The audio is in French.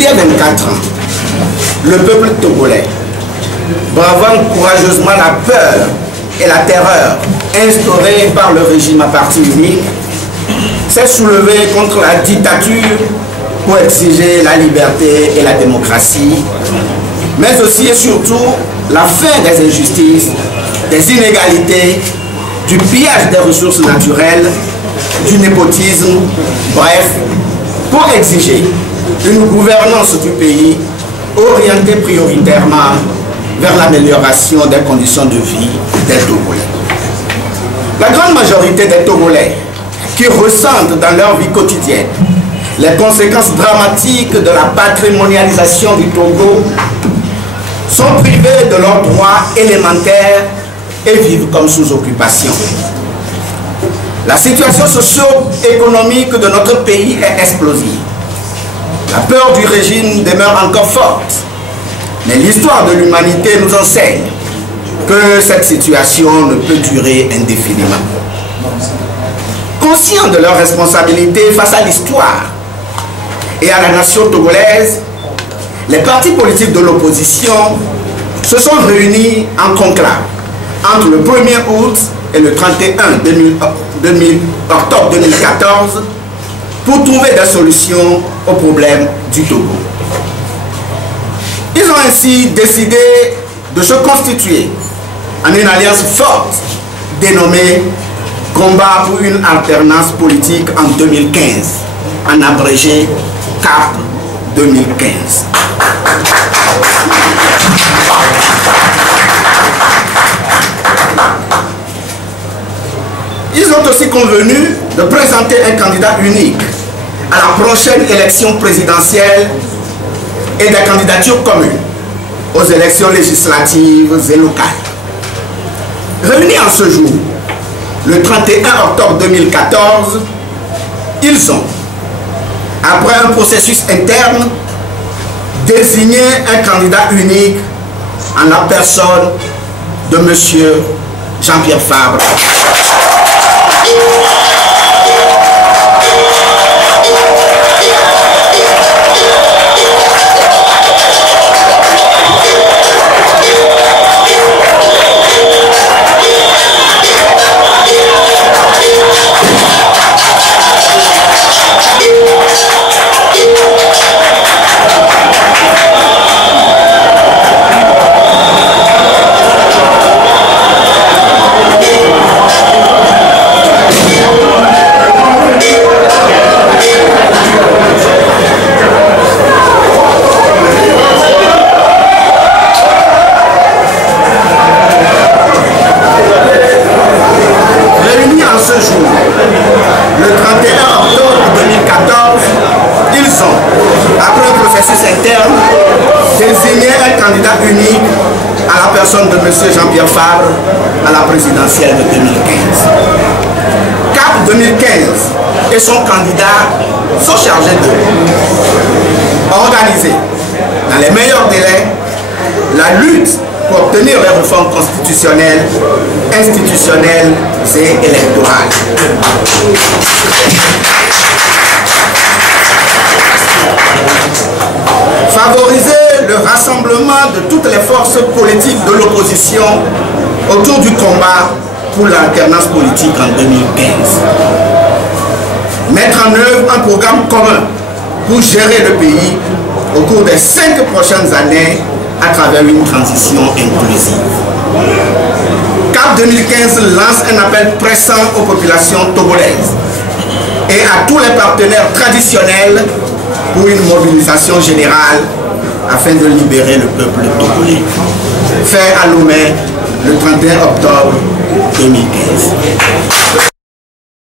Il y a 24 ans, le peuple togolais, bravant courageusement la peur et la terreur instaurées par le régime à parti unique, s'est soulevé contre la dictature pour exiger la liberté et la démocratie, mais aussi et surtout la fin des injustices, des inégalités, du pillage des ressources naturelles, du népotisme, bref, pour exiger une gouvernance du pays orientée prioritairement vers l'amélioration des conditions de vie des Togolais. La grande majorité des Togolais qui ressentent dans leur vie quotidienne les conséquences dramatiques de la patrimonialisation du Togo sont privés de leurs droits élémentaires et vivent comme sous occupation. La situation socio-économique de notre pays est explosive. La peur du régime demeure encore forte, mais l'histoire de l'humanité nous enseigne que cette situation ne peut durer indéfiniment. Conscients de leurs responsabilités face à l'histoire et à la nation togolaise, les partis politiques de l'opposition se sont réunis en conclave entre le 1er août et le 31 octobre 2014 pour trouver des solutions aux problèmes du Togo. Ils ont ainsi décidé de se constituer en une alliance forte dénommée Combat pour une alternance politique en 2015, en abrégé CAP 2015. Ils ont aussi convenu de présenter un candidat unique à la prochaine élection présidentielle et des candidatures communes aux élections législatives et locales. Réunis en ce jour, le 31 octobre 2014, ils ont, après un processus interne, désigné un candidat unique en la personne de M. Jean-Pierre Fabre. De M. Jean-Pierre Fabre à la présidentielle de 2015. CAP 2015 et son candidat sont chargés de organiser dans les meilleurs délais la lutte pour obtenir les réformes constitutionnelles, institutionnelles et électorales. Favoriser le rassemblement de toutes les forces politiques de l'opposition autour du combat pour l'alternance politique en 2015. Mettre en œuvre un programme commun pour gérer le pays au cours des 5 prochaines années à travers une transition inclusive. CAP 2015 lance un appel pressant aux populations togolaises et à tous les partenaires traditionnels pour une mobilisation générale afin de libérer le peuple togolais. Fait à Lomé le 31 octobre 2015.